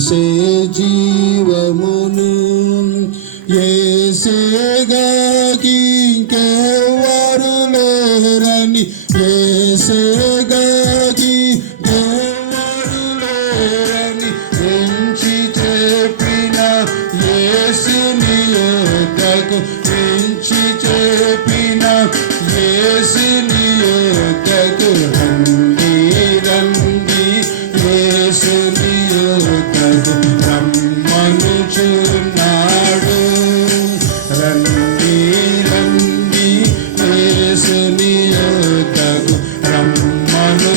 యేసే జీవమును యేసేగాకి ఇంకెవ్వరు లేరని యేసేగాకి ఇంకెవ్వరు లేరని ఎంచి చెప్పిన యేసుని యొద్దకు ఎంచి చెప్పిన యేసుని యొద్దకు రండి రండి యేసుని యొద్దకు రమ్మనుచున్నాడు రండి రండి యేసుని యొద్దకు రమ్మనుచున్నాడు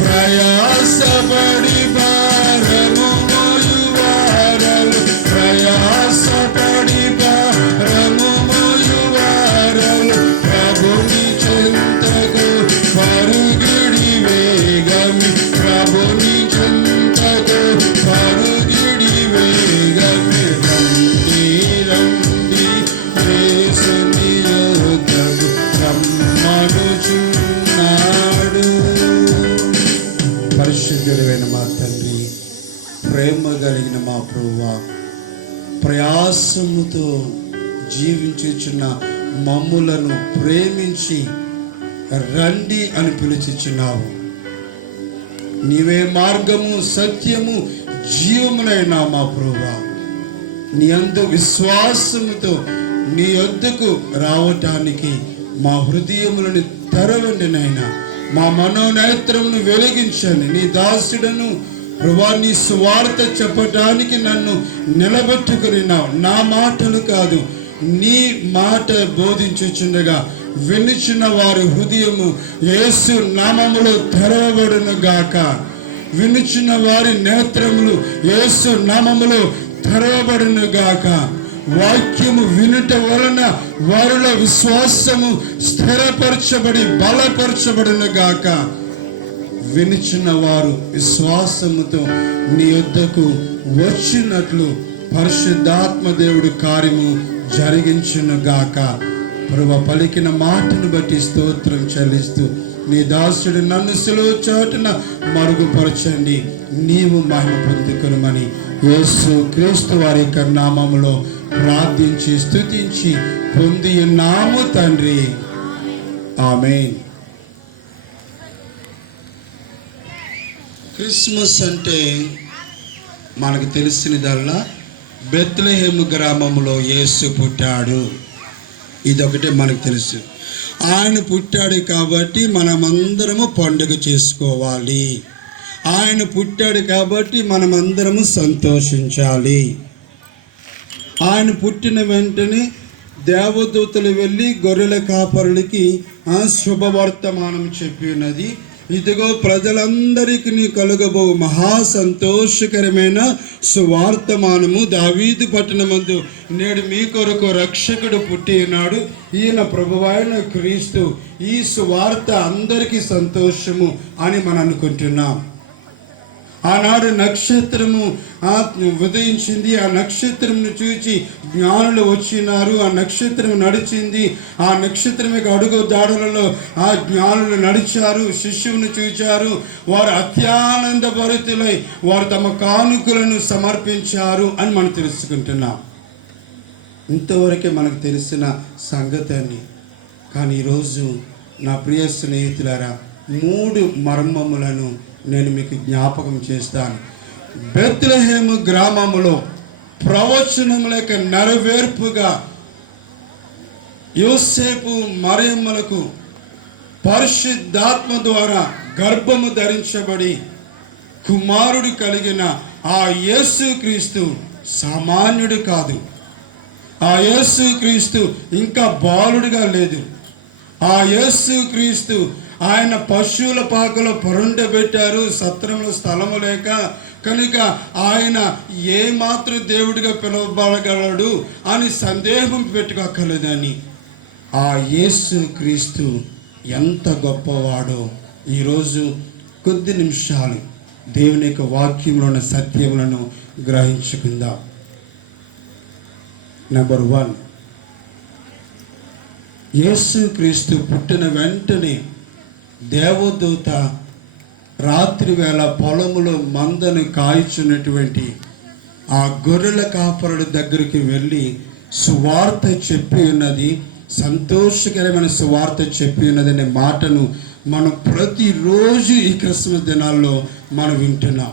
ప్రయాసపడి భారము మోయువారలు ప్రయాసపడి భారము మోయువారలు ప్రభుని చెంతకు పరుగిడి వేగమి ప్రభుని చెంతకు పరుగిడి వేగమి రండి రండి యేసుని యొద్దకు రమ్మనుచున్నాడు. పరిశుద్ధుడైన మా తండ్రి, ప్రేమ కలిగిన మా ప్రభువా, ప్రయాసముతో జీవించుచున్న మమ్ములను ప్రేమించి రండి అని పిలుచుచున్నావు. నీవే మార్గము సత్యము జీవమునైనా మా ప్రభువా, నీ యందు విశ్వాసముతో నీ యొద్దకు రావటానికి మా హృదయములను తెరవండి నైనా, మా మనోనేత్రమును వెలిగించండి. నీ దాసుడను ప్రభువా, నీ సువార్త చెప్పటానికి నన్ను నిలబెట్టుకున్నావు. నా మాటలు కాదు, నీ మాట బోధించుచుండగా వినిచిన వారి హృదయము యేసు నామములో తెరవబడును గాక. వినిచిన వారి నేత్రములు యేసు నామములో తెరవబడును గాక. వాక్యము వినుట వలన వారిలో విశ్వాసము స్థిరపరచబడి బలపరచబడును గాక. వినిచిన వారు విశ్వాసముతో నీ యొద్దకు వచ్చినట్లు పరిశుద్ధాత్మ దేవుడు కార్యము జరిగించును గాక. ప్రభువా, పలికిన మాటను బట్టి స్తోత్రం చెల్లిస్తూ నీ దాసుడు నన్ను సిలువ చాటున మరుగుపరచండి, నీవు మహిమ పొందుకొనుమని యేసు క్రీస్తు వారి యొక్క నామములో ప్రార్థించి స్తుతించి పొంది ఉన్నాము తండ్రి, ఆమేన్. క్రిస్మస్ అంటే మనకు తెలిసినదల్లా బెత్లెహేము గ్రామంలో యేసు పుట్టాడు. ఇదొకటే మనకు తెలుసు. ఆయన పుట్టాడు కాబట్టి మనమందరము పండుగ చేసుకోవాలి. ఆయన పుట్టాడు కాబట్టి మనమందరము సంతోషించాలి. ఆయన పుట్టిన వెంటనే దేవదూతలు వెళ్ళి గొర్రెల కాపరులకి శుభవర్తమానం చెప్పి ఉన్నది. ఇదిగో ప్రజలందరికీ కలుగబో మహా సంతోషకరమైన సువార్తమానము దావీదు పట్టణమందు నేడు మీ కొరకు రక్షకుడు పుట్టి ఉన్నాడు, ఈయన ప్రభువైన క్రీస్తు. ఈ సువార్త అందరికీ సంతోషము అని మనం అనుకుంటున్నాం. ఆనాడు నక్షత్రము ఉదయించింది. ఆ నక్షత్రంను చూచి జ్ఞానులు వచ్చినారు. ఆ నక్షత్రం నడిచింది. ఆ నక్షత్రం యొక్క అడుగు దాడులలో ఆ జ్ఞానులు నడిచారు, శిష్యువును చూచారు. వారు అత్యానందభరితులై వారు తమ కానుకలను సమర్పించారు అని మనం తెలుసుకుంటున్నాం. ఇంతవరకే మనకు తెలిసిన సంగతి అని. కానీ ఈరోజు నా ప్రియ స్నేహితులారా, 3 మర్మములను నేను మీకు జ్ఞాపకం చేస్తాను. బెత్లెహేము గ్రామములో ప్రవచనముల యొక్క నెరవేర్పుగా యోసేపు మరియమ్మలకు పరిశుద్ధాత్మ ద్వారా గర్భము ధరించబడి కుమారుడు కలిగిన ఆ యేసుక్రీస్తు సామాన్యుడు కాదు. ఆ యేసుక్రీస్తు ఇంకా బాలుడిగా లేదు. ఆ యేసుక్రీస్తు ఆయన పశువుల పాకలో పరుండబెట్టారు, సత్రంలో స్థలము లేక. కనుక ఆయన ఏమాత్రం దేవుడిగా పిలువబడగలడు అని సందేహం పెట్టుకోక్కర్లేదని ఆ యేసుక్రీస్తు ఎంత గొప్పవాడో ఈరోజు కొద్ది నిమిషాలు దేవుని యొక్క వాక్యంలో ఉన్న సత్యములను గ్రహించుకుందాం. నెంబర్ 1, యేసుక్రీస్తు పుట్టిన వెంటనే దేవదూత రాత్రి వేళ పొలములో మందను కాల్చున్నటువంటి ఆ గొర్రెల కాపరుడి దగ్గరికి వెళ్ళి సువార్త చెప్పి ఉన్నది, సంతోషకరమైన సువార్త చెప్పి ఉన్నది అనే మాటను మనం ప్రతిరోజు ఈ క్రిస్మస్ దినాల్లో మనం వింటున్నాం.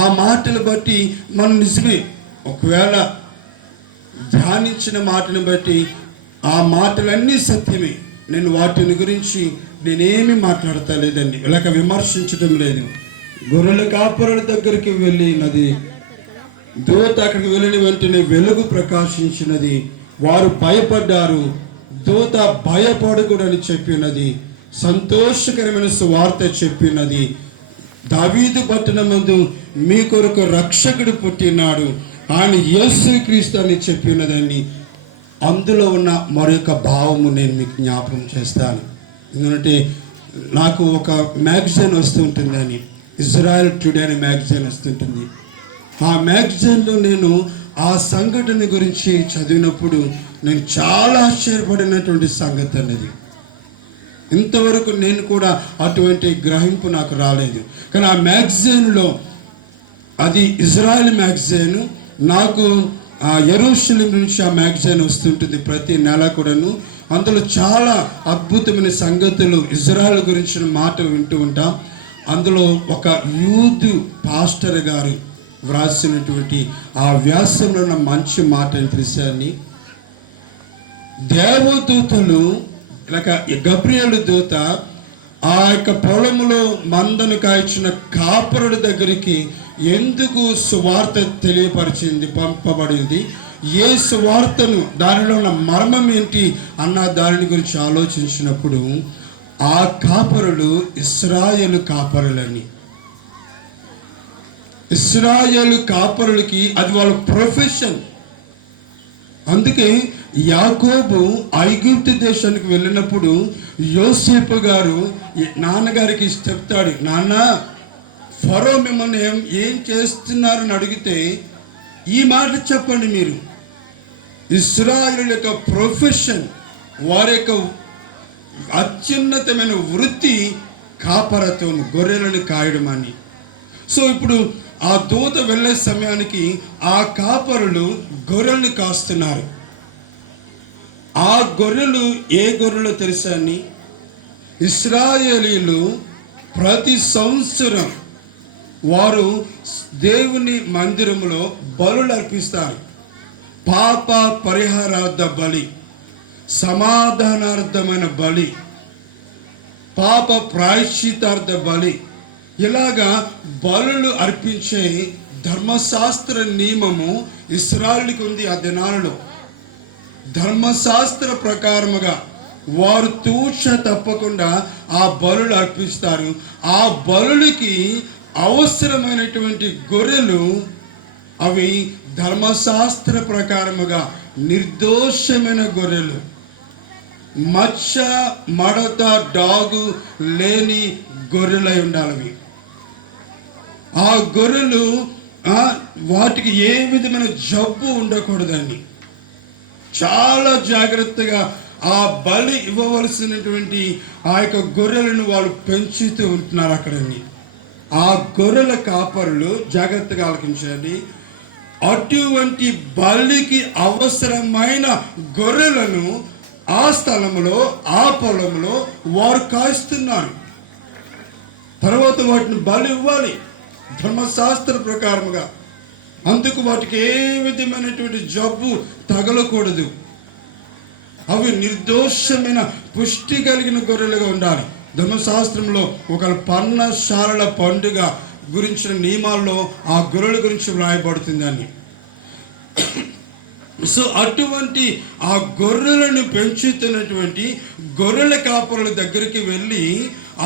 ఆ మాటలు బట్టి మనం నిజమే, ఒకవేళ ధ్యానించిన మాటను బట్టి ఆ మాటలన్నీ సత్యమే. నేను వాటిని గురించి నేనేమి మాట్లాడతా లేదండి, లేక విమర్శించడం లేదు. గొర్రెల కాపరుల దగ్గరికి వెళ్ళినది దూత, అక్కడికి వెళ్ళిన వెంటనే వెలుగు ప్రకాశించినది, వారు భయపడ్డారు. దూత భయపడకూడని చెప్పినది, సంతోషకరమైన సువార్త చెప్పినది. దావీదు పట్టణమందు మీ కొరకు రక్షకుడు పుట్టినాడు, ఆయన యేసుక్రీస్తు అని చెప్పినదని అందులో ఉన్న మరొక భావము నేను మీకు జ్ఞాపకం చేస్తాను. ఎందుకంటే నాకు ఒక మ్యాగజైన్ వస్తుంటుందని, ఇజ్రాయెల్ టుడే అనే మ్యాగజైన్ వస్తుంటుంది. ఆ మ్యాగజైన్లో నేను ఆ సంఘటన గురించి చదివినప్పుడు నేను చాలా ఆశ్చర్యపడినటువంటి సంగతి అనేది. ఇంతవరకు నేను కూడా అటువంటి గ్రహింపు నాకు రాలేదు. కానీ ఆ మ్యాగజైన్లో, అది ఇజ్రాయెల్ మ్యాగజైన్, నాకు యెరూషలేం నుంచి ఆ మ్యాగజైన్ వస్తుంటుంది ప్రతి నెల కూడాను. అందులో చాలా అద్భుతమైన సంగతులు ఇజ్రాయెల్ గురించిన మాట వింటూ ఉంటాం. అందులో ఒక యూదు పాస్టర్ గారు వ్రాసినటువంటి ఆ వ్యాసంలో ఉన్న మంచి మాట అని తెలిసాన్ని, దేవదూతలు లేక గబ్రియేలు దూత ఆ యొక్క పొలములో మందను కాల్చిన కాపరుడి దగ్గరికి ఎందుకు సువార్త తెలియపరిచింది, పంపబడింది, ఏ సువార్తను, దానిలో ఉన్న మర్మం ఏంటి అన్న దాని గురించి ఆలోచించినప్పుడు ఆ కాపరులు ఇశ్రాయేలు కాపరులని, ఇశ్రాయేలు కాపరులకి అది వాళ్ళ ప్రొఫెషన్. అందుకే యాకోబు ఐగుప్తు దేశానికి వెళ్ళినప్పుడు యోసేపు గారు నాన్నగారికి చెప్తాడు, నాన్న ఫరో మిమ్మల్ని ఏం చేస్తున్నారని అడిగితే ఈ మాట చెప్పండి, మీరు ఇశ్రాయేలు యొక్క ప్రొఫెషన్, వారి యొక్క అత్యున్నతమైన వృత్తి కాపరత్వం, గొర్రెలను కాయడం అని. సో ఇప్పుడు ఆ దూత వెళ్ళే సమయానికి ఆ కాపరులు గొర్రెలను కాస్తున్నారు. ఆ గొర్రెలు ఏ గొర్రెలు తెలుసా అని, ఇశ్రాయేలీలు ప్రతి సంవత్సరం వారు దేవుని మందిరంలో బలులు అర్పిస్తారు. పాప పరిహారార్థ బలి, సమాధానార్థమైన బలి, పాప ప్రాయశ్చితార్థ బలి, ఇలాగా బలులు అర్పించే ధర్మశాస్త్ర నియమము ఇశ్రాయేలుకి ఉంది. ఆ దినాలలో ధర్మశాస్త్ర ప్రకారముగా వారు తూచ తప్పకుండా ఆ బలులు అర్పిస్తారు. ఆ బలులకి అవసరమైనటువంటి గొర్రెలు అవి ధర్మశాస్త్ర ప్రకారముగా నిర్దోషమైన గొర్రెలు, మచ్చ మడత డాగు లేని గొర్రెలై ఉండాలి. ఆ గొర్రెలు వాటికి ఏ విధమైన జబ్బు ఉండకూడదండి. చాలా జాగ్రత్తగా ఆ బలి ఇవ్వవలసినటువంటి ఆ యొక్క గొర్రెలను వాళ్ళు పెంచుతూ ఉంటున్నారు అక్కడని. ఆ గొర్రెల కాపరులు జాగ్రత్తగా ఆలకించండి, అటువంటి బలికి అవసరమైన గొర్రెలను ఆ స్థలంలో, ఆ పొలంలో వారు కాస్తున్నారు. తర్వాత వాటిని బలి ఇవ్వాలి ధర్మశాస్త్ర ప్రకారముగా. అందుకు వాటికి ఏ విధమైనటువంటి జబ్బు తగలకూడదు. అవి నిర్దోషమైన పుష్టి కలిగిన గొర్రెలుగా ఉండాలి. ధర్మశాస్త్రంలో ఒక పర్ణశాలల పండుగ గురించిన నియమాల్లో ఆ గొర్రెల గురించి వ్రాయబడుతుందని. సో అటువంటి ఆ గొర్రెలను పెంచుతున్నటువంటి గొర్రెల కాపరుల దగ్గరికి వెళ్ళి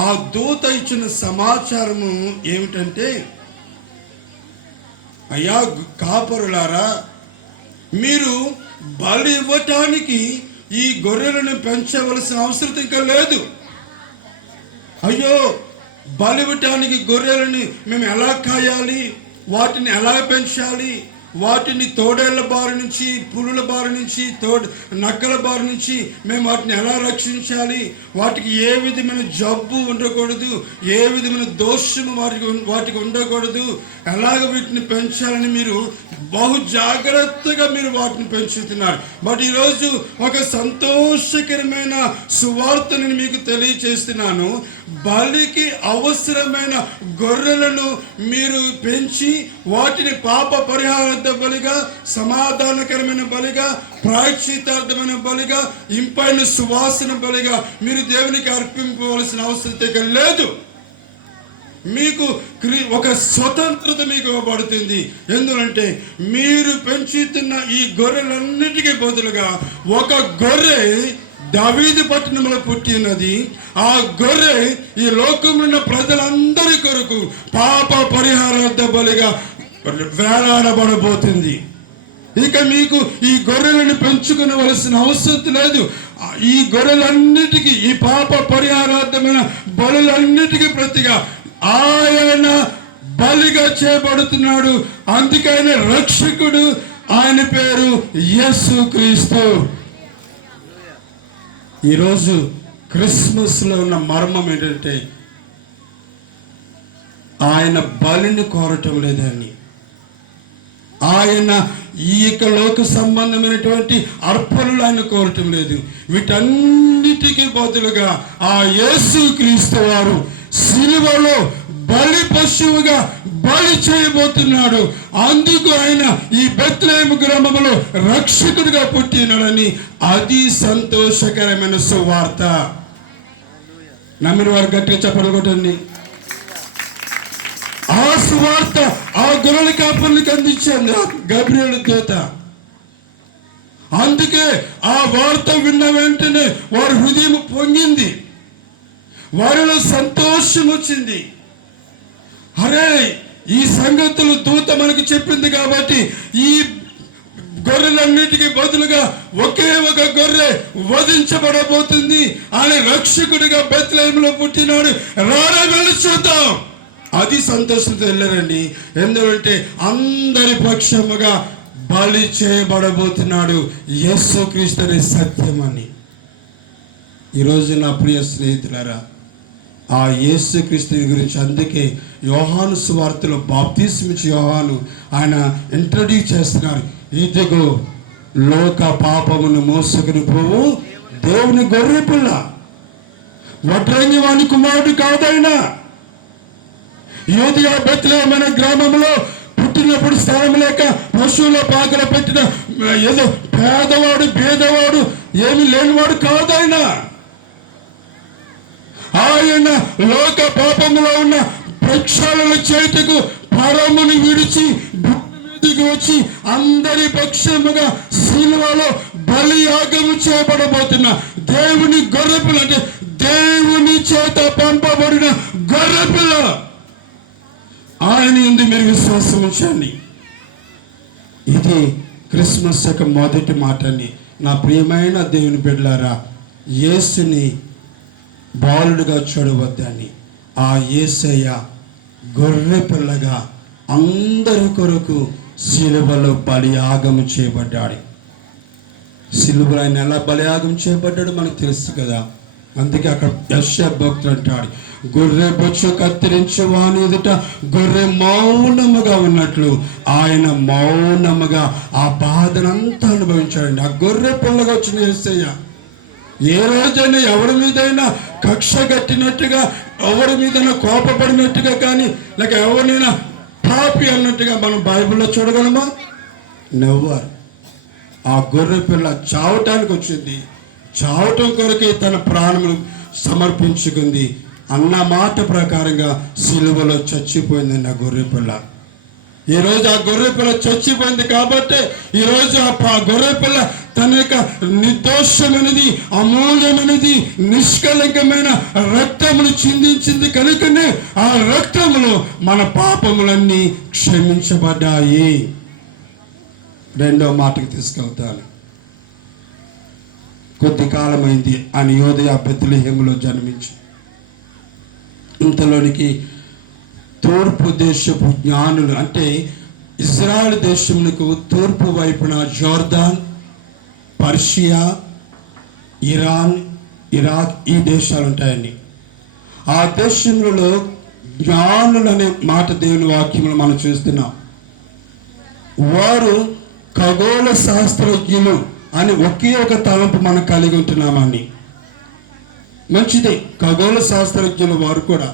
ఆ దూత ఇచ్చిన సమాచారము ఏమిటంటే, అయ్యా కాపరులారా, మీరు బలి ఇవ్వటానికి ఈ గొర్రెలను పెంచవలసిన అవసరం ఇంకా లేదు. అయ్యో, బలి ఇవ్వటానికి గొర్రెలని మేము ఎలా కాయాలి, వాటిని ఎలా పెంచాలి, వాటిని తోడేళ్ల బారి నుంచి, పులుల బారి నుంచి, నక్కల బారి నుంచి మేము వాటిని ఎలా రక్షించాలి, వాటికి ఏ విధమైన జబ్బు ఉండకూడదు, ఏ విధమైన దోషము వాటికి ఉండకూడదు, ఎలాగ వీటిని పెంచాలని మీరు బహు జాగ్రత్తగా మీరు వాటిని పెంచుతున్నారు. బట్ ఈరోజు ఒక సంతోషకరమైన సువార్తని మీకు తెలియచేస్తున్నాను. బలికి అవసరమైన గొర్రెలను మీరు పెంచి వాటిని పాప పరిహారార్థ బలిగా, సమాధానకరమైన బలిగా, ప్రాయశ్చిత్తార్థమైన బలిగా, ఇంపైన సువాసన బలిగా మీరు దేవునికి అర్పింపవలసిన అవసరం లేదు. మీకు ఒక స్వతంత్రత మీకు ఇవ్వబడుతుంది. ఎందుకంటే మీరు పెంచుతున్న ఈ గొర్రెలన్నిటికీ బదులుగా ఒక గొర్రె దావీదు పట్టణంలో పుట్టినది. ఆ గొర్రె ఈ లోకంలో ఉన్న ప్రజలందరి కొరకు పాప పరిహారార్థ బలిగా వేలాడబడబోతుంది. ఇక మీకు ఈ గొర్రెలను పెంచుకునవలసిన అవసరం లేదు. ఈ గొర్రెలన్నిటికీ, ఈ పాప పరిహారార్థమైన బలులన్నిటికీ ప్రతిగా ఆయన బలిగా చేయబడుతున్నాడు. అందుకని రక్షకుడు, ఆయన పేరు యేసుక్రీస్తు. ఈరోజు క్రిస్మస్లో ఉన్న మర్మం ఏంటంటే ఆయన బలిని కోరటం లేదని, ఆయన ఈ లోక సంబంధమైనటువంటి అర్పణలు ఆయన కోరటం లేదు. వీటన్నిటికీ బదులుగా ఆ యేసుక్రీస్తు వారు సిలువలో బలి పశువుగా బలి చేయబోతున్నాడు. అందుకు ఆయన ఈ బెత్లెహేము గ్రామంలో రక్షకుడిగా పుట్టినాడని, అది సంతోషకరమైన సువార్త. నమ్మిన వారు గట్టిగా చెప్పలు కొట్టండి. ఆ సువార్త ఆ గొర్రెల కాపరులకు అందించాడు గబ్రియేలు దూత. అందుకే ఆ వార్త విన్న వెంటనే వారి హృదయం పొంగింది, వారిలో సంతోషం వచ్చింది. అరే, ఈ సంగతులు దూత మనకు చెప్పింది కాబట్టి ఈ గొర్రెలన్నిటికీ బదులుగా ఒకే ఒక గొర్రె వధించబడబోతుంది. ఆయన రక్షకుడిగా బెత్లెహేములో పుట్టినాడు, రారా వెళ్ళి చూద్దాం. అది సంతోషంతో వెళ్ళారండి. ఎందుకంటే అందరి పక్షముగా బలి చేయబడబోతున్నాడు యేసుక్రీస్తు అనే సత్యమని. ఈరోజు నా ప్రియ స్నేహితులారా, ఆ యేసుక్రీస్తు గురించి అందుకే యోహాను సువార్తలో బాప్తిస్మిచ్చి యోహాను ఆయన ఇంట్రడ్యూస్ చేస్తున్నారు. ఇదిగో లోక పాపమును మోసుకుని పోవు దేవుని గొర్రె పిల్ల, వడ్రంగి వాని కుమారుడు కాదైనా. యూదయ బెత్లెహేము అనే గ్రామంలో పుట్టినప్పుడు స్థలం లేక పశువుల పాకల పెట్టిన ఏదో పేదవాడు, భేదవాడు, ఏమి లేనివాడు కాదైనా. ఆయన లోక పాపములో ఉన్న ప్రక్షాళన చేయుటకు పరమును విడిచి భూమి మీదకి వచ్చి అందరి పక్షముగా సిలువలో బలియాగము చేయబడబోతున్న దేవుని గొర్రెపిల్ల, అంటే దేవుని చేత పంపబడిన గొర్రెపిల్ల. ఆయన యందు మీరు విశ్వాసం ఉంచండి. ఇది క్రిస్మస్ యొక్క మొదటి మాటని. నా ప్రియమైన దేవుని బిడ్డలారా, యేసుని బాలుడుగా చూడవద్దని, ఆ యేసయ్య గొర్రె పిల్లగా అందరి కొరకు సిలువలో బలియాగం చేయబడ్డాడు. సిలువలో ఆయన ఎలా బలియాగం చేయబడ్డాడు మనకు తెలుసు కదా. అందుకే అక్కడ యెషయా భక్తుడు అంటాడు, గొర్రె బొచ్చు కత్తిరించే వాని ఎదుట గొర్రె మౌనముగా ఉన్నట్లు ఆయన మౌనముగా ఆ బాధనంతా అనుభవించాడండి. ఆ గొర్రె పిల్లగా వచ్చిన యేసయ్య ఏ రోజైనా ఎవరి మీదైనా కక్ష కట్టినట్టుగా, ఎవరి మీదైనా కోపపడినట్టుగా కానీ, లేక ఎవరినైనా పాపి అన్నట్టుగా మనం బైబిల్లో చూడగలమా? నెవర్. ఆ గొర్రె పిల్ల చావటానికి వచ్చింది, చావటం కొరకే తన ప్రాణములు సమర్పించుకుంది అన్న మాట ప్రకారంగా సిలువలో చచ్చిపోయిందండి ఆ గొర్రె పిల్ల. ఈరోజు ఆ గొర్రె పిల్ల చచ్చిపోయింది కాబట్టి ఈరోజు ఆ గొర్రె పిల్ల తన యొక్క నిర్దోషమైనది, అమూల్యమైనది, నిష్కలంకమైన రక్తమును చిందించింది కనుకనే ఆ రక్తములో మన పాపములన్నీ క్షమించబడ్డాయి. రెండో మాటకి తీసుకెళ్తాను. కొద్ది కాలమైంది ఆయన యూదయ బెత్లెహేములో జన్మించి. ఇంతలోనికి తూర్పు దేశపు జ్ఞానులు, అంటే ఇజ్రాయెల్ దేశమునకు తూర్పు వైపున జోర్దాన్, పర్షియా, ఇరాన్, ఇరాక్ ఈ దేశాలు ఉంటాయండి. ఆ దేశంలో జ్ఞానులు అనే మాట దేవుని వాక్యంలో మనం చూస్తున్నాం. వారు ఖగోళ శాస్త్రజ్ఞులు అని ఒకే ఒక తలంపు మనం కలిగి ఉంటున్నామండి. మంచిది, ఖగోళ శాస్త్రజ్ఞులు వారు కూడా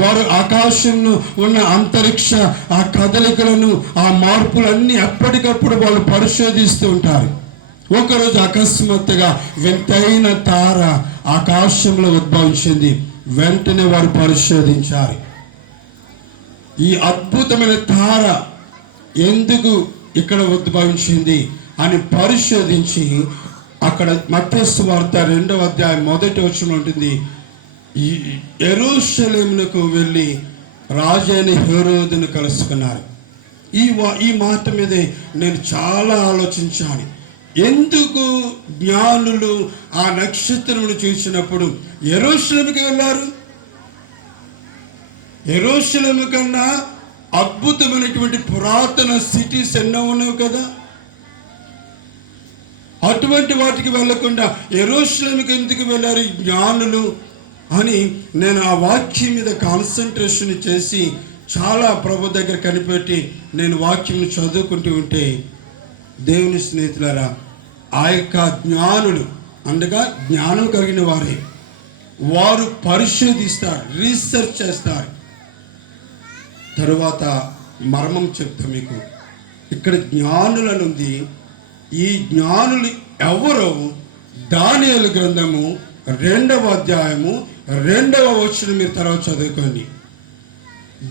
వారు ఆకాశంలో ఉన్న అంతరిక్ష ఆ కదలికలను ఆ మార్పులన్నీ ఎప్పటికప్పుడు వాళ్ళు పరిశోధిస్తూ ఉంటారు. ఒకరోజు అకస్మాత్తుగా వింతైన తార ఆకాశంలో ఉద్భవించింది. వెంటనే వారు పరిశోధించారు. ఈ అద్భుతమైన తార ఎందుకు ఇక్కడ ఉద్భవించింది అని పరిశోధించి అక్కడ మత్తయి సువార్త 2వ అధ్యాయం 1వ వచనం ఉంటుంది. యెరూషలేమునకు వెళ్ళి రాజైన హేరోదును కలుసుకున్నారు. ఈ మాట మీదే నేను చాలా ఆలోచించాను. ఎందుకు జ్ఞానులు ఆ నక్షత్రమును చూసినప్పుడు యెరూషలేముకి వెళ్ళారు? యెరూషలేము కన్నా అద్భుతమైనటువంటి పురాతన సిటీస్ ఎన్నో ఉన్నావు కదా. అటువంటి వాటికి వెళ్ళకుండా యెరూషలేముకి ఎందుకు వెళ్ళారు జ్ఞానులు అని నేను ఆ వాక్యం మీద కాన్సన్ట్రేషన్ చేసి చాలా ప్రభు దగ్గర కనిపెట్టి నేను వాక్యం చదువుకుంటూ ఉంటే, దేవుని స్నేహితులారా, ఆ యొక్క జ్ఞానులు అనగా జ్ఞానం కలిగిన వారే, వారు పరిశోధిస్తారు, రీసెర్చ్ చేస్తారు. తరువాత మర్మం చెప్తా మీకు. ఇక్కడ జ్ఞానులనుంది. ఈ జ్ఞానులు ఎవరో దానియేలు గ్రంథము 2వ అధ్యాయము 2వ వచనం మీరు తర్వాత చదువుకోండి.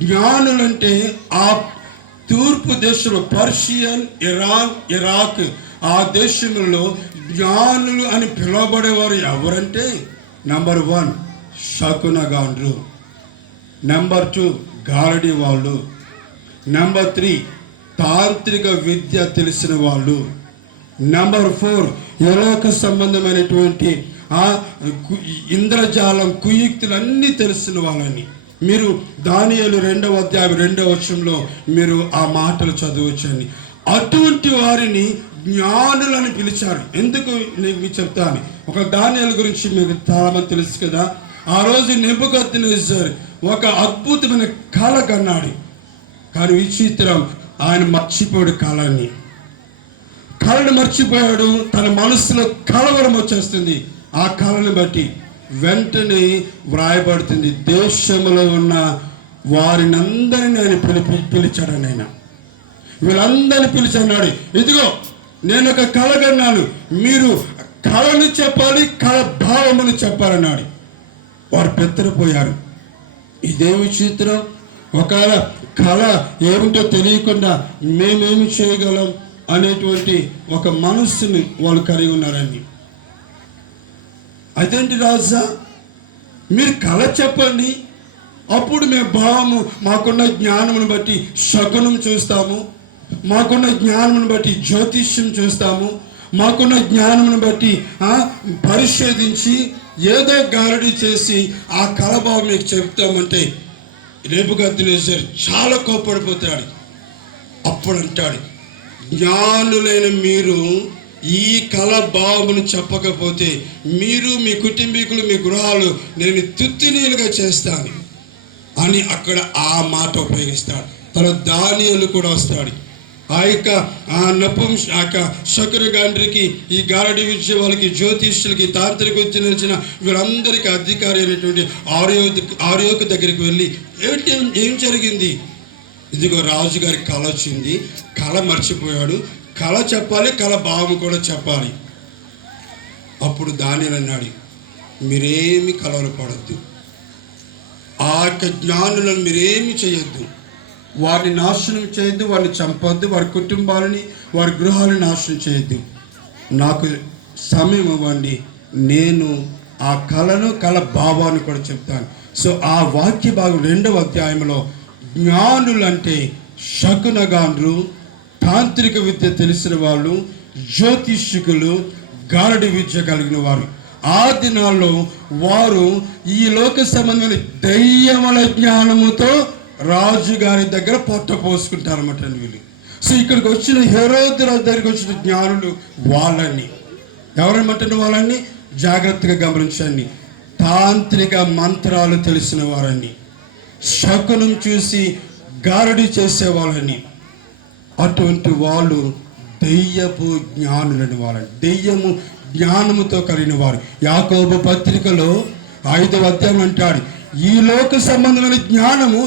జ్ఞానులంటే ఆ తూర్పు దేశంలో పర్షియన్, ఇరాన్, ఇరాక్ ఆ దేశంలో జ్ఞానులు అని పిలువబడేవారు ఎవరంటే, నంబర్ 1 శకునగాండ్రు, నంబర్ 2 గారడి వాళ్ళు, నంబర్ 3 తాంత్రిక విద్య తెలిసిన వాళ్ళు, నంబర్ 4 యలోక సంబంధమైనటువంటి ఇంద్రజాలం కుయుక్తులు అన్నీ తెలిసిన వాళ్ళని. మీరు దానియేలు 2వ అధ్యాయం 2వ వచనంలో మీరు ఆ మాటలు చదవచ్చండి. అటువంటి వారిని జ్ఞానులని పిలిచారు. ఎందుకు నేను మీకు చెప్తాను. ఒక దానియేలు గురించి మీకు చాలా మంది తెలుసు కదా. ఆ రోజు నెబుకద్నెజర్ ఒక అద్భుతమైన కళ కన్నాడు. కానీ విచిత్రం, ఆయన మర్చిపోయాడు కళని. కళను మర్చిపోయాడు. తన మనసులో కలవరం వచ్చేస్తుంది. ఆ కళను బట్టి వెంటనే వ్రాయబడుతుంది, దేశంలో ఉన్న వారినందరినీ ఆయన పిలిచాడని. ఆయన వీళ్ళందరినీ పిలిచి అన్నాడు, ఇదిగో నేను ఒక కళ కన్నాను, మీరు కళను చెప్పాలి, కళ భావమును చెప్పాలన్నాడు. వారు పెత్తరపోయారు. ఇదేమి చిత్రం, ఒకవేళ కళ ఏమిటో తెలియకుండా మేమేమి చేయగలం అనేటువంటి ఒక మనస్సుని వాళ్ళు కలిగి ఉన్నారండి. అదేంటి రాజా, మీరు కళ చెప్పండి, అప్పుడు మేము భావము మాకున్న జ్ఞానమును బట్టి శకునం చూస్తాము, మాకున్న జ్ఞానమును బట్టి జ్యోతిష్యం చూస్తాము, మాకున్న జ్ఞానమును బట్టి పరిశోధించి ఏదో గారడీ చేసి ఆ కళభావం మీకు చెప్తామంటే నెబుకద్నెజర్ చాలా కోప్పడిపోతాడు. అప్పుడు అంటాడు, జ్ఞానులైన మీరు ఈ కళ భావమును చెప్పకపోతే మీరు, మీ కుటుంబీకులు, మీ గృహాలు నేను తుత్తినీలుగా చేస్తాను అని అక్కడ ఆ మాట ఉపయోగిస్తాడు. తర్వాత దానియేలు కూడా వస్తాడు. ఆ యొక్క శకునగాండ్రికి, ఈ గారడి విద్య వాళ్ళకి, జ్యోతిష్యులకి, తాంత్రిక విద్య నిలిచిన వీళ్ళందరికీ అధికారి అయినటువంటి ఆర్యోకు దగ్గరికి వెళ్ళి ఏం జరిగింది, ఇదిగో రాజుగారికి కళ వచ్చింది, కళ మర్చిపోయాడు, కళ చెప్పాలి, కళ భావం కూడా చెప్పాలి. అప్పుడు దానియేలు అన్నాడు, మీరేమి కలవర పడద్దు, ఆ యొక్క జ్ఞానులను మీరేమి చేయొద్దు, వారిని నాశనం చేయొద్దు, వారిని చంపొద్దు, వారి కుటుంబాలని, వారి గృహాలను నాశనం చేయొద్దు, నాకు సమయం ఇవ్వండి, నేను ఆ కళను, కళ భావాన్ని కూడా చెప్తాను. సో ఆ వాక్య భాగం 2వ అధ్యాయంలో జ్ఞానులంటే శకునగాండ్రు, తాంత్రిక విద్య తెలిసిన వాళ్ళు, జ్యోతిష్కులు, గారడి విద్య కలిగిన వారు. ఆ దినాల్లో వారు ఈ లోక సంబంధమైన దయ్యముల జ్ఞానముతో రాజుగారి దగ్గర పొట్ట పోసుకుంటారన్నమాట. వీళ్ళు సో ఇక్కడికి వచ్చిన హెరోదు రాజు దగ్గరికి వచ్చిన జ్ఞానులు వాళ్ళని ఎవరేమంటున్న వాళ్ళని జాగ్రత్తగా గమనించండి. తాంత్రిక మంత్రాలు తెలిసిన వారని, శకునం చూసి గారడి చేసేవాళ్ళని, అటువంటి వాళ్ళు దెయ్యపు జ్ఞానులని వాళ్ళని, దెయ్యము జ్ఞానముతో కలిగిన వారు. యాకోబు పత్రికలో 5వ అధ్యాయం అంటాడు, ఈ లోక సంబంధమైన జ్ఞానము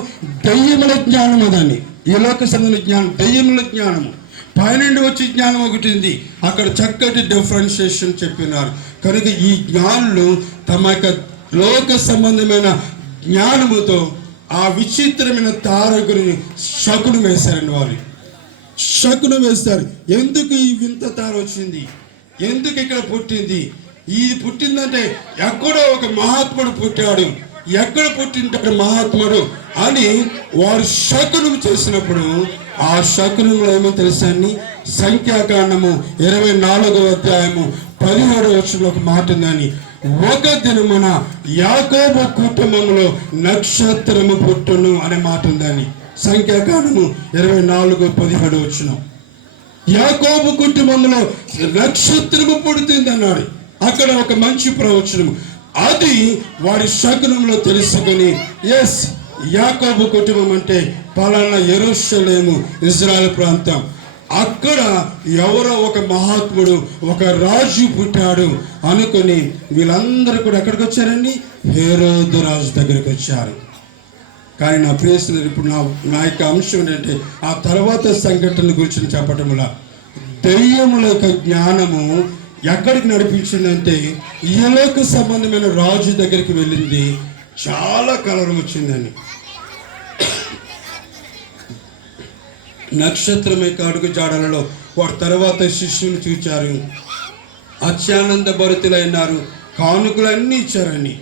దెయ్యముల జ్ఞానము. దాన్ని ఈ లోక సంబంధమైన జ్ఞానం దెయ్యముల జ్ఞానము. పైనుండి వచ్చే జ్ఞానం ఒకటి ఉంది, అక్కడ చక్కటి డిఫరెన్షియేషన్ చెప్పినారు. కనుక ఈ జ్ఞానులు తమ యొక్క లోక సంబంధమైన జ్ఞానముతో ఆ విచిత్రమైన తారకుని శకునం వేశారని వారు శకునం వేస్తారు. ఎందుకు ఈ వింత తార వచ్చింది, ఎందుకు ఇక్కడ పుట్టింది, ఇది పుట్టిందంటే ఎక్కడో ఒక మహాత్ముడు పుట్టాడు, ఎక్కడ పుట్టింటాడు మహాత్ముడు అని వారు శకునం చేసినప్పుడు, ఆ శకునంలో ఏమో తెలుసండి, సంఖ్యాకాండము 24వ అధ్యాయము 17వ వచనంలో ఒక మాట ఉందని, ఒక దినమున యాకోబు కుటుంబంలో నక్షత్రము పుట్టును అనే మాట ఉందని. సంఖ్యాకాండము 24:17 వచనం. యాకోబు కుటుంబంలో నక్షత్రము పుడుతుంది అన్నాడు. అక్కడ ఒక మంచి ప్రవచనము. అది వారి శకునంలో తెలుసుకొని, ఎస్ యాకోబు కుటుంబం అంటే పలానా యెరూషలేము ఇజ్రాయెల్ ప్రాంతం, అక్కడ ఎవరో ఒక మహాత్ముడు ఒక రాజు పుట్టాడు అనుకొని వీళ్ళందరూ కూడా ఎక్కడికి వచ్చారండి, హెరోదు రాజు దగ్గరికి వచ్చారు. కానీ నా ప్రియస్తులు, ఇప్పుడు నా యొక్క అంశం ఏంటంటే ఆ తర్వాత సంఘటన గురించి చెప్పటంలో దెయ్యముల యొక్క జ్ఞానము ఎక్కడికి నడిపించిందంటే ఈ లోక సంబంధమైన రాజు దగ్గరికి వెళ్ళింది. చాలా కలవరం వచ్చిందని. నక్షత్రం యొక్క అడుగు జాడలలో వారి తర్వాత శిష్యులు చూచారు, అత్యానంద భరితులైనారు, కానుకలన్నీ ఇచ్చారని.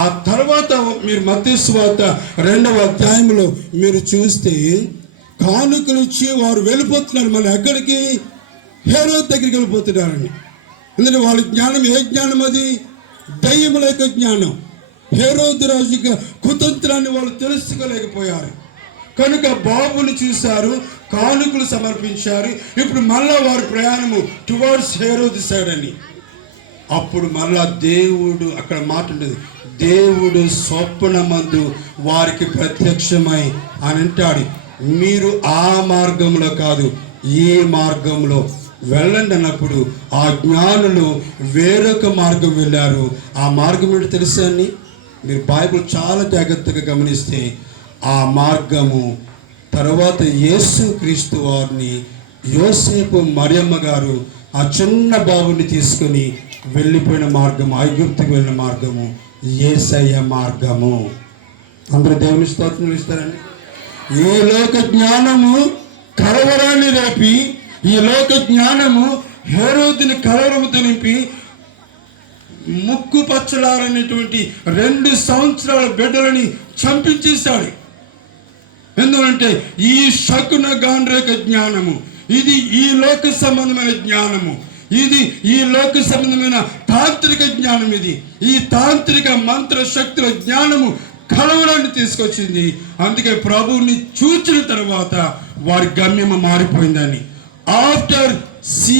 ఆ తర్వాత మీరు మత్తయి సువార్త 2వ అధ్యాయంలో మీరు చూస్తే కానుకలు ఇచ్చి వారు వెళ్ళిపోతున్నారు. మళ్ళీ ఎక్కడికి, హెరోదు దగ్గరికి వెళ్ళిపోతున్నారని. ఎందుకంటే వాళ్ళ జ్ఞానం ఏ జ్ఞానం, అది దయ్యముల యొక్క జ్ఞానం. హెరోదు రాజు యొక్క కుతంత్రాన్ని వాళ్ళు తెలుసుకోలేకపోయారు. కనుక బాబుని చూశారు, కానుకలు సమర్పించారు. ఇప్పుడు మళ్ళా వారి ప్రయాణము టువర్డ్స్ హెరోదు సైడ్ అని. అప్పుడు మళ్ళా దేవుడు, అక్కడ మాట ఉండేది, దేవుడు స్వప్నమందు వారికి ప్రత్యక్షమై అని అంటాడు, మీరు ఆ మార్గంలో కాదు ఈ మార్గంలో వెళ్ళండి అన్నప్పుడు ఆ జ్ఞానులు వేరొక మార్గం వెళ్ళారు. ఆ మార్గం ఏంటో తెలుసా అండి, మీరు బైబిల్ చాలా జాగ్రత్తగా గమనిస్తే ఆ మార్గము తర్వాత యేసు క్రీస్తు వారిని యోసేపు మరియమ్మ గారు ఆ చిన్న బాబుని తీసుకొని వెళ్ళిపోయిన మార్గము, ఐగుప్తుకు వెళ్ళిన మార్గము యేసయ్య మార్గము. అందరూ దేవుని స్తోత్రం ఇస్తారండి. ఈ లోక జ్ఞానము కలవరాన్ని రేపి, ఈ లోక జ్ఞానము హెరోదుని కలవరముతో నింపి ముక్కు పచ్చలారనేటువంటి 2 సంవత్సరాల బిడ్డలని చంపించేశాడు. ఎందుకంటే ఈ శకున గాండ్రేక జ్ఞానము, ఇది ఈ లోక సంబంధమైన జ్ఞానము, ఇది ఈ లోక సంబంధమైన తాంత్రిక జ్ఞానం. ఇది ఈ తాంత్రిక మంత్ర శక్తుల జ్ఞానము కలవరాన్ని తీసుకొచ్చింది. అందుకే ప్రభువుని చూచిన తర్వాత వారి గమ్యము మారిపోయిందని. After see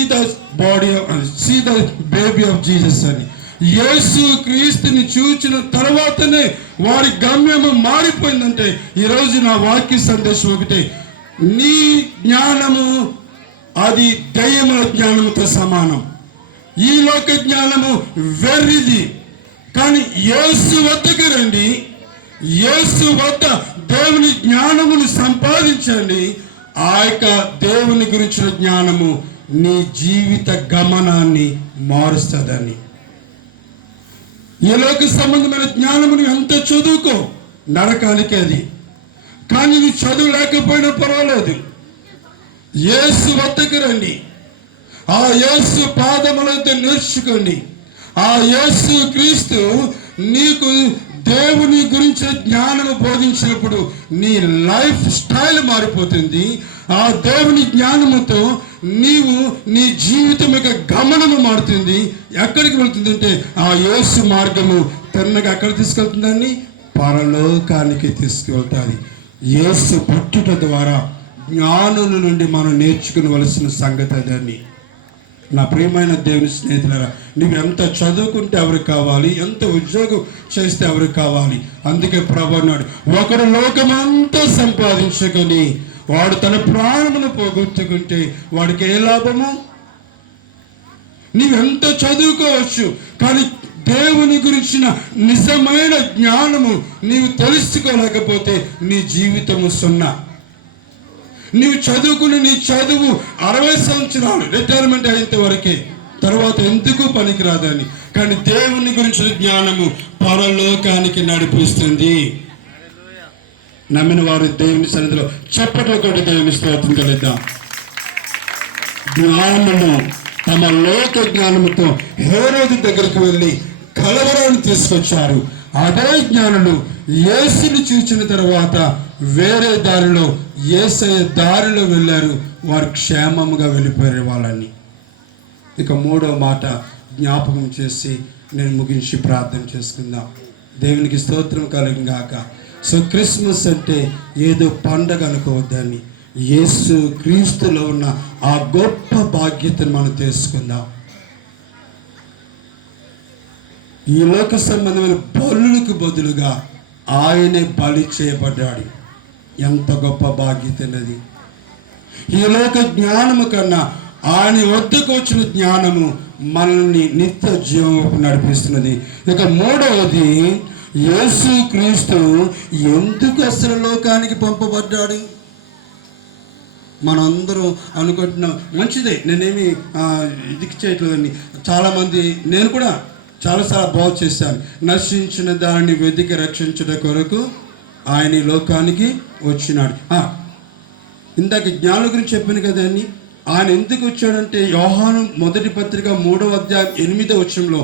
the baby of Jesus అని, యేసు క్రీస్తుని చూచిన తర్వాతనే వారి గమ్యము మారిపోయిందంటే ఈరోజు నా వాక్య సందేశం ఒకటే, నీ జ్ఞానము అది దయ్యముల జ్ఞానముతో సమానం. ఈ లోక జ్ఞానము వెర్రిది. కానీ యేసు వద్దకు రండి, యేసు వద్ద దేవుని జ్ఞానమును సంపాదించండి. ఆ యొక్క దేవుని గురించిన జ్ఞానము నీ జీవిత గమనాన్ని మారుస్తుందని. ఈ లోక సంబంధమైన జ్ఞానము నువ్వు ఎంత చదువుకో నరకానికి అది. కానీ నువ్వు చదువు లేకపోయినా పర్వాలేదు, యేసు వద్దకు రండి, ఆ యేసు పాదములతో నేర్చుకోండి. ఆ యేసు క్రీస్తు నీకు దేవుని గురించిన జ్ఞానము బోధించినప్పుడు నీ లైఫ్ స్టైల్ మారిపోతుంది. ఆ దేవుని జ్ఞానముతో నీవు నీ జీవితం యొక్క గమనము మారుతుంది. ఎక్కడికి వెళుతుంది అంటే ఆ యేసు మార్గము తిన్నగా ఎక్కడ తీసుకెళ్తుందని, పరలోకానికి తీసుకువెళ్తాది. యేసు పుట్టుట ద్వారా జ్ఞానుల నుండి మనం నేర్చుకునవలసిన సంగతి అదని. నా ప్రియమైన దేవుని స్నేహితులారా, నువ్వు ఎంత చదువుకుంటే ఎవరికి కావాలి, ఎంత ఉద్యోగం చేస్తే ఎవరికి కావాలి? అందుకే ప్రభు అన్నాడు, ఒకడు లోకమంతా సంపాదించుకొని వాడు తన ప్రాణమును పోగొట్టుకుంటే వాడికి ఏ లాభము? నీవెంత చదువుకోవచ్చు, కానీ దేవుని గురించిన నిజమైన జ్ఞానము నీవు తెలుసుకోలేకపోతే నీ జీవితము సున్నా. నీవు చదువుకుని నీ చదువు 60 సంవత్సరాలు రిటైర్మెంట్ అయినంత వరకే, తర్వాత ఎందుకు పనికిరాదని. కానీ దేవుని గురించిన జ్ఞానము పరలోకానికి నడిపిస్తుంది. నమ్మిన వారు దేవుని సన్నిధిలో చప్పట్లు కొట్టి దేవుని స్తోత్రం కలుద్దాం. జ్ఞానము తమ లోక జ్ఞానముతో హేరోదు దగ్గరికి వెళ్ళి కలవరాన్ని తీసుకొచ్చారు. అదే జ్ఞానులు యేసుని చూచిన తర్వాత వేరే దారిలో, యేసయ్య దారిలో వెళ్ళారు. వారు క్షేమముగా వెళ్ళిపోయారు వాళ్ళని. ఇక మూడో మాట జ్ఞాపకం చేసి నేను ముగించి ప్రార్థన చేసుకుందాం. దేవునికి స్తోత్రం కలుగుగాక. సో క్రిస్మస్ అంటే ఏదో పండగ అనుకోవద్దని, యేసు క్రీస్తులో ఉన్న ఆ గొప్ప బాధ్యతను మనం తెలుసుకుందాం. ఈ లోక సంబంధమైన బలులకు బదులుగా ఆయనే బలి చేయబడ్డాడు. ఎంత గొప్ప బాధ్యత అన్నది. ఈ లోక జ్ఞానము కన్నా ఆయన వద్దకు వచ్చిన జ్ఞానము మనల్ని నిత్య జీవము నడిపిస్తున్నది. ఇక మూడవది, యేసు క్రీస్తు ఎందుకు అసలు లోకానికి పంపబడ్డాడు? మనందరం అనుకుంటున్నాం మంచిదే, నేనేమి ఇది చేయట్లేదండి. చాలామంది, నేను కూడా చాలాసార్లు బాగు చేశాను. నశించిన దానిని వెతికి రక్షించడం కొరకు ఆయన ఈ లోకానికి వచ్చినాడు. ఇందాక జ్ఞానం గురించి చెప్పాను కదండి. ఆయన ఎందుకు వచ్చాడంటే యోహాను మొదటి పత్రిక 3వ అధ్యాయం 8వ వచనంలో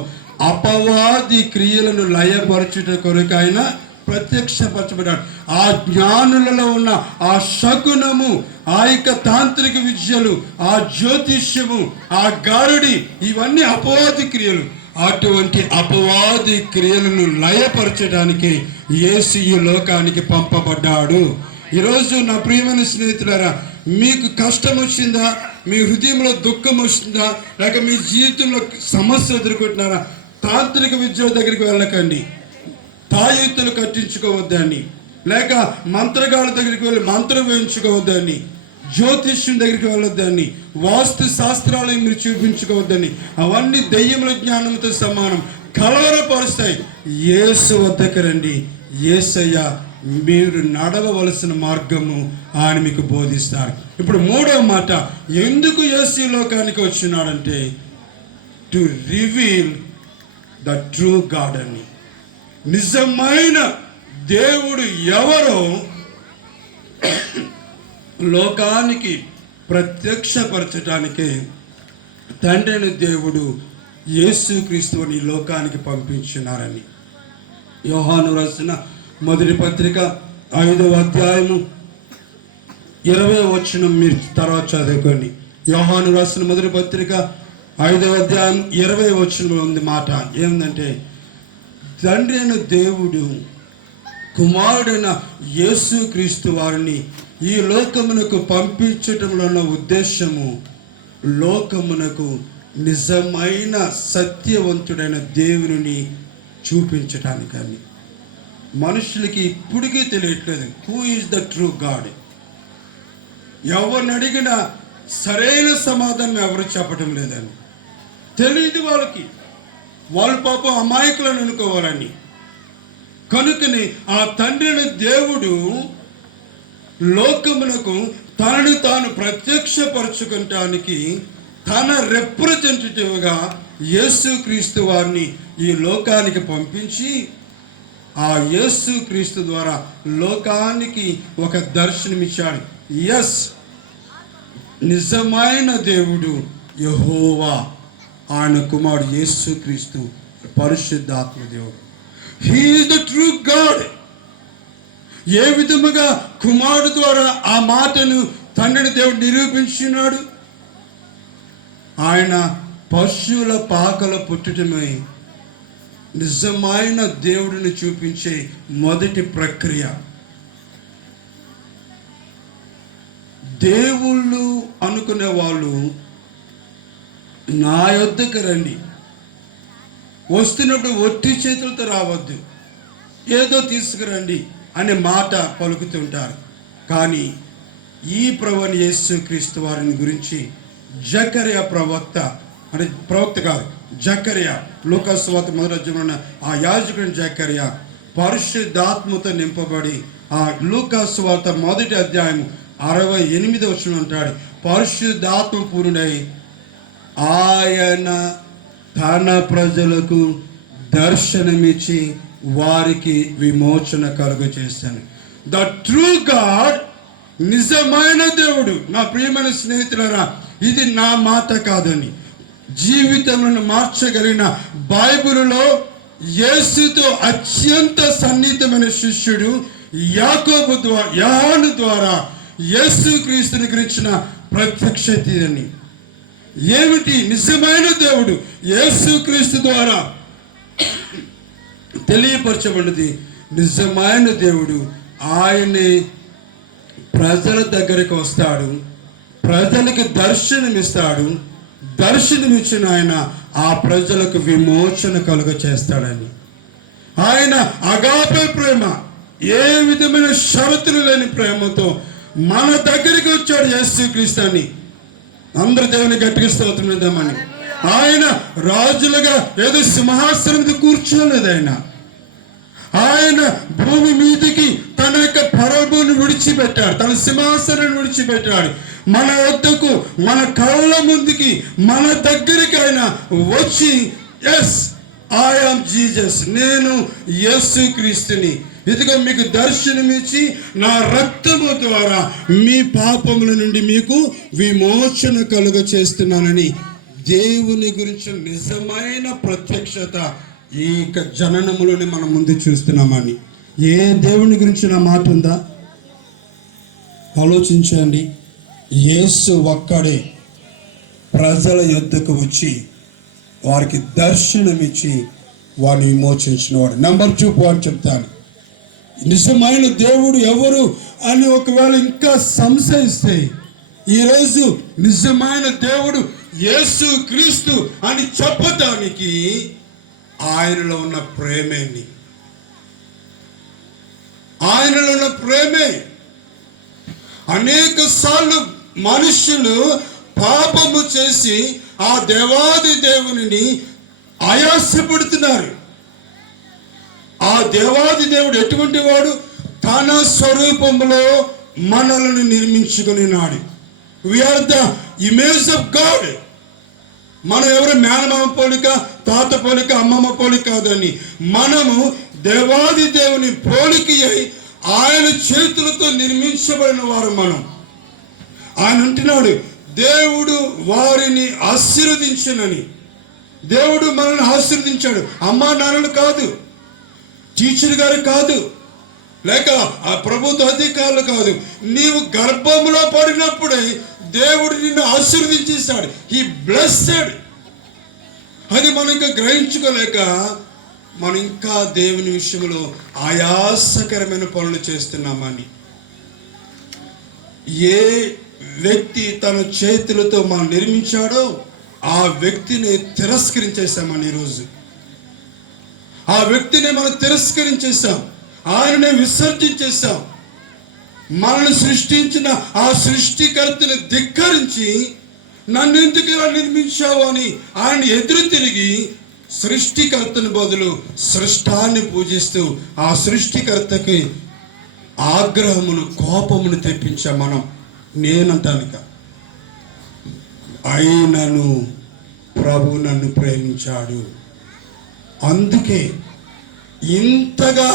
అపవాది క్రియలను లయపరచుట కొరకు ఆయన ప్రత్యక్షపరచబడ్డాడు. ఆ జ్ఞానులలో ఉన్న ఆ శకునము, ఆ యొక్క తాంత్రిక విద్యలు, ఆ జ్యోతిష్యము, ఆ గారుడి, ఇవన్నీ అపవాది క్రియలు. అటువంటి అపవాది క్రియలను లయపరచడానికి యేసు ఈ లోకానికి పంపబడ్డాడు. ఈరోజు నా ప్రియమైన స్నేహితులారా, మీకు కష్టం వచ్చిందా, మీ హృదయంలో దుఃఖం వచ్చిందా, లేక మీ జీవితంలో సమస్య ఎదుర్కొంటున్నారా? తాంత్రిక విద్యల దగ్గరికి వెళ్ళకండి, తాయెత్తులు కట్టించుకోవద్దండి, లేక మంత్రగాళ్ళ దగ్గరికి వెళ్ళి మంత్రం వేయించుకోవద్దండి, జ్యోతిష్యం దగ్గరికి వెళ్ళొద్దని, వాస్తు శాస్త్రాలను మీరు చూపించుకోవద్దని. అవన్నీ దెయ్యముల జ్ఞానంతో సమానం, కలవరపరుస్తాయి. యేసు వద్దకు రండి. యేసయ్య మీరు నడవవలసిన మార్గము ఆయన మీకు బోధిస్తారు. ఇప్పుడు మూడవ మాట, ఎందుకు యేసు ఈ లోకానికి వచ్చినాడంటే to reveal the true God అని. నిజమైన దేవుడు ఎవరో లోకానికి ప్రత్యక్షపరచటానికి తండ్రిని దేవుడు యేసుక్రీస్తుని లోకానికి పంపించినారని. యోహాను రాసిన మొదటి పత్రిక 5వ అధ్యాయము 20వ వచనం మీరు తర్వాత చదువుకోండి. యోహాను రాసిన మొదటి పత్రిక 5వ అధ్యాయం 20వ వచనంలో ఉంది మాట. ఏమిటంటే, తండ్రి అయిన దేవుడు కుమారుడైన యేసుక్రీస్తు వారిని ఈ లోకమునకు పంపించటంలో ఉన్న ఉద్దేశము లోకమునకు నిజమైన సత్యవంతుడైన దేవుని చూపించటానికని. మనుషులకి ఇప్పటికీ తెలియట్లేదు who is the true God. ఎవరిని అడిగినా సరైన సమాధానం ఎవరు చెప్పటం లేదని. తెలియదు వాళ్ళకి, వాళ్ళు పాపం అమాయకులను అనుకోవాలని. కనుకని ఆ తండ్రిని దేవుడు లోకమునకు తనని తాను ప్రత్యక్షపరచుకుంటానికి తన రిప్రజెంటేటివ్గా యేసుక్రీస్తు వారిని ఈ లోకానికి పంపించి, ఆ యేసుక్రీస్తు ద్వారా లోకానికి ఒక దర్శనమిచ్చాడు. ఎస్, నిజమైన దేవుడు యెహోవా, ఆయన కుమారుడు యేసుక్రీస్తు పరిశుద్ధాత్మ దేవుడు. He is the true God. ఏ విధముగా కుమారుడు ద్వారా ఆ మాటను తండ్రిని దేవుడు నిరూపించున్నాడు? ఆయన పశువుల పాకల పుట్టటమే నిజమైన దేవుడిని చూపించే మొదటి ప్రక్రియ. దేవుళ్ళు అనుకునే వాళ్ళు నా యొద్దకు రండి, వస్తున్నప్పుడు ఒట్టి చేతులతో రావద్దు, ఏదో తీసుకురండి అనే మాట పలుకుతుంటారు. కానీ ఈ ప్రభువైన యేసుక్రీస్తు వారిని గురించి జకర్యా ప్రవక్త, అంటే ప్రవక్త కాదు, జకర్యా, లూకా సువార్త 1వ అధ్యాయంలో ఆ యాజకుని జకర్యా పరిశుద్ధాత్మతో నింపబడి ఆ లూకా సువార్త 1వ అధ్యాయం 68వ వచనం అంటాడు, పరిశుద్ధాత్మ పూర్ణుడై ఆయన తన ప్రజలకు దర్శనమిచ్చి వారికి విమోచన కలుగ చేశాను. ద ట్రూ గాడ్, నిజమైన దేవుడు. నా ప్రియమైన స్నేహితులారా, ఇది నా మాట కాదని, జీవితంలో మార్చగలిగిన బైబిలులో యేసుతో అత్యంత సన్నిహితమైన శిష్యుడు యాకోబు ద్వారా, యోహాను ద్వారా యేసుక్రీస్తుని గురించిన ప్రత్యక్షత అని. ఏమిటి నిజమైన దేవుడు? యేసుక్రీస్తు ద్వారా తెలియపరచబడినది. నిజమైన దేవుడు ఆయనే ప్రజల దగ్గరికి వస్తాడు, ప్రజలకు దర్శనమిస్తాడు, దర్శనమిచ్చిన ఆయన ఆ ప్రజలకు విమోచన కలుగ చేస్తాడని. ఆయన అగాపే ప్రేమ, ఏ విధమైన షరతులు లేని ప్రేమతో మన దగ్గరికి వచ్చాడు యేసుక్రీస్తు అని. అందరూ దేవుని గట్టిగా స్తోత్రం చేద్దామని. ఆయన రాజులుగా ఏదో సింహాసనం మీద కూర్చోలేదు. ఆయన భూమి మీదకి తన యొక్క ప్రభువును విడిచిపెట్టాడు, తన సింహాసనాన్ని విడిచిపెట్టాడు. మన వద్దకు, మన కళ్ళ ముందుకి, మన దగ్గరికి ఆయన వచ్చి, ఎస్ ఐ యామ్ జీసస్, నేను యేసుక్రీస్తుని, ఇదిగో మీకు దర్శనమిచ్చి నా రక్తము ద్వారా మీ పాపముల నుండి మీకు విమోచన కలుగ చేస్తున్నానని దేవుని గురించి నిజమైన ప్రత్యక్షత ఈ జననములోని మనం ముందు చూస్తున్నామని. ఏ దేవుని గురించి నా మాట ఉందా? ఆలోచించండి. యేసు ఒక్కడే ప్రజల యొద్దకు వచ్చి వారికి దర్శనమిచ్చి వారిని విమోచించిన వాడు. నెంబర్ 2 పాయింట్ చెప్తాను. నిజమైన దేవుడు ఎవరు అని ఒకవేళ ఇంకా సంశయిస్తే, ఈరోజు నిజమైన దేవుడు యేసు క్రీస్తు అని చెప్పడానికి ఆయనలో ఉన్న ప్రేమేని, ఆయనలో ఉన్న ప్రేమే. అనేక సార్లు మనుషులు పాపము చేసి ఆ దేవాది దేవుని ఆయాసపడుతున్నారు. ఆ దేవాది దేవుడు ఎటువంటి వాడు? తన స్వరూపంలో మనలను నిర్మించుకుని నాడు. We are the image of God. మనం ఎవరు మేనమామ పోలిక, తాత పోలిక, అమ్మమ్మ పోలిక కాదని, మనము దేవాది దేవుని పోలిక అయి ఆయన చేతులతో నిర్మించబడిన వారు మనం. ఆయన అంటున్నాడు, దేవుడు వారిని ఆశీర్వదించనని. దేవుడు మనల్ని ఆశీర్వదించాడు. అమ్మా నాన్నలు కాదు, టీచర్ గారు కాదు, లేక ఆ ప్రభుత్వ అధికారులు కాదు. నీవు గర్భంలో పడినప్పుడే దేవుడు నిన్ను ఆశీర్వదించేశాడు. He blessed. అది మనం ఇంకా గ్రహించుకోలేక మనం ఇంకా దేవుని విషయంలో ఆయాసకరమైన పనులు చేస్తున్నామని. ఏ వ్యక్తి తన చేతులతో మనం నిర్మించాడో ఆ వ్యక్తిని తిరస్కరించేశామని. ఈరోజు ఆ వ్యక్తిని మనం తిరస్కరించేశాం, ఆయననే విసర్జించేశాం. మనల్ని సృష్టించిన ఆ సృష్టికర్తని ధిక్కరించి నన్ను ఎందుకు ఇలా నిర్మించావు అని ఆయన ఎదురు తిరిగి సృష్టికర్తని బదులు సృష్టాన్ని పూజిస్తూ ఆ సృష్టికర్తకి ఆగ్రహమును, కోపమును తెప్పించాం మనం. నేనంటానుక అయినను ప్రభు నన్ను ప్రేమించాడు, అందుకే ఇంతగా